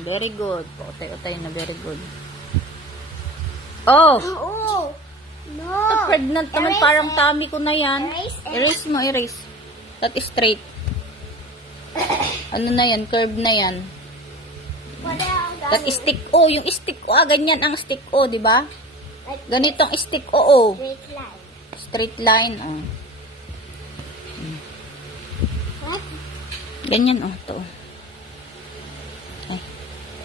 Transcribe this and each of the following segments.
Very good. Pautay-utay na, very good. Oh! Oh! No! Pregnant naman, Erase parang it. tummy ko na yan. Erase it. Erase mo, erase. That is straight. Ano na yan? Curve na yan. Wala ang That is stick O. Yung stick O, ganyan ang stick O, di ba? Like Ganitong stick O. straight line. Straight line, oh. What? Ganyan, oh, to. Ay,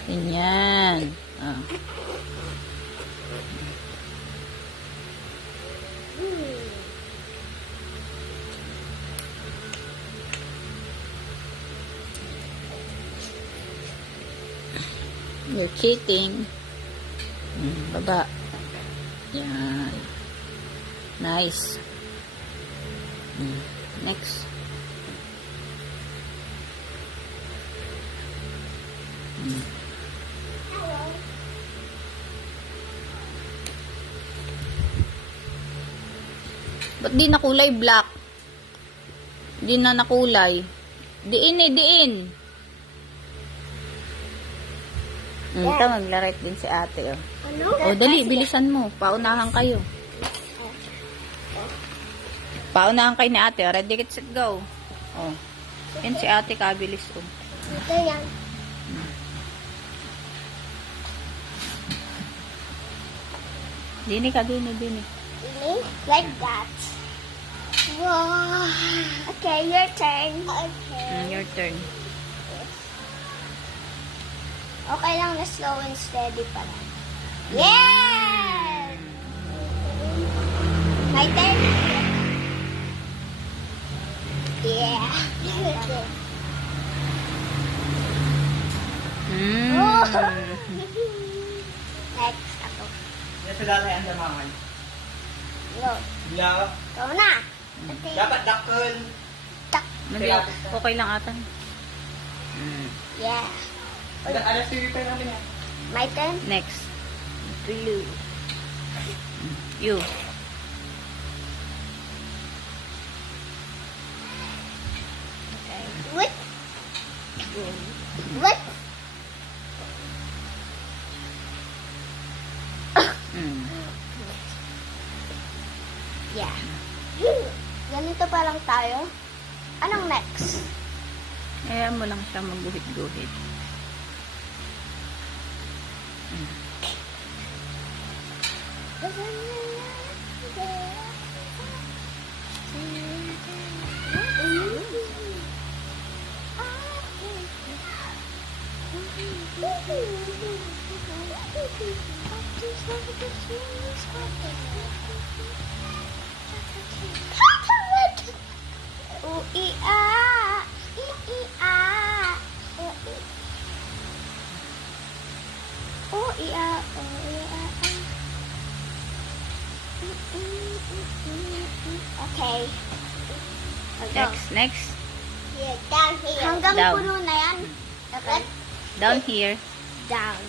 ganyan. Oh. You're cheating. Baba. Yan. Nice. Next. Hello. Ba't di nakulay black? Di na nakulay. Diin eh, diin. Ito, magla-right din si ate, oh. Ano? O, dali, bilisan mo. Paunahan kayo. Paunahan kayo ni ate. Ready, get, set, go. Oh. Yan si ate, kabilis, oh. Ito yan. Dini ka, dini. Really? Like that. Wow. Okay, your turn. Okay. Your turn. Okay lang na slow and steady pa lang. Yes! My turn? Yeah. Next, ako. Yan sa lalay ang damangan. Go. Yeah. Go na. Okay. Dapat dakkel. Tak. Okay lang ata. Yeah. Alas TV pa namin yan. My turn? Next. Blue. You. Okay. What? What? Yeah. Ganito pa lang tayo. Anong next? Kaya mo lang siya magguhit-guhit. Okay. Next. Here, down here. Hanggang Down. puno na yan. Okay. Down here. Down.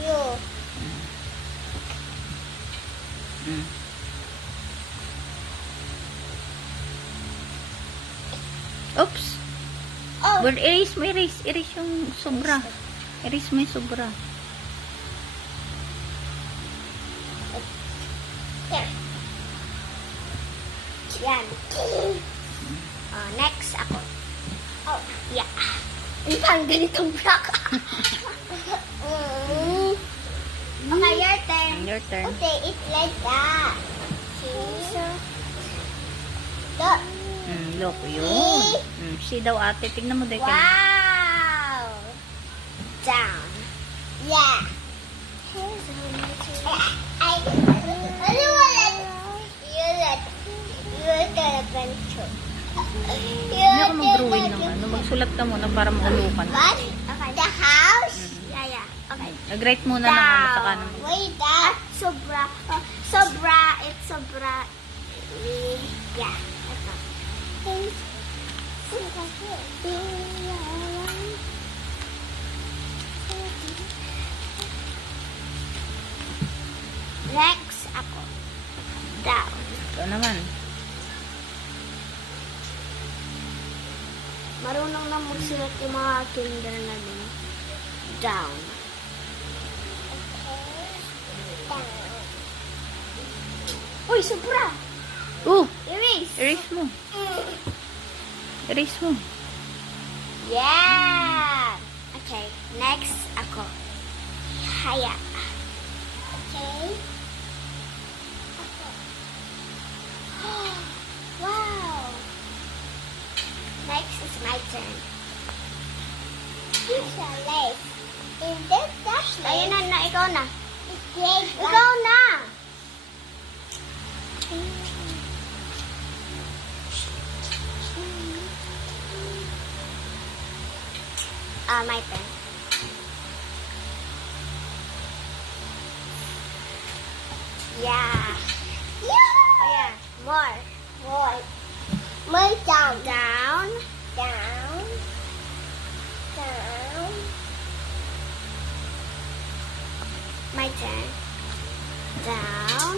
You. Oops. Oh. But erase mo, erase. Erase yung sobra. Erase mo yung sobra. Here. Yan. Oh, next ako. Oh, yeah. Hindi pang ganitong block. Okay, your turn. Your turn. Okay, it's like that. See? Look. Look, yun. See daw ate. Tignan mo daw. Wow. Down. Yeah. Ano wala? You're the adventure. Hindi ako mag-drawing ng ano. Magsulat ka muna para maulukan. What? Okay. The house? Yeah. Okay. Nag-write muna ng ano sa kanan. Wait, that. Sobra. Sobra. It's sobra. Yeah. Ito. Next ako. Down. Ito naman. Marunong na magsulat yung mga kinder na din. Down. Uy, sobra! Erase! Erase mo. Erase mo. Yeah! Okay, next ako. Haya. Okay. Wow! Next is my turn. Here's a lace. In this dash lace. Ayun na, ikaw na. Ikaw na! My turn. Yeah. Oh yeah. More. More down. Down. Down. Down. My turn. Down.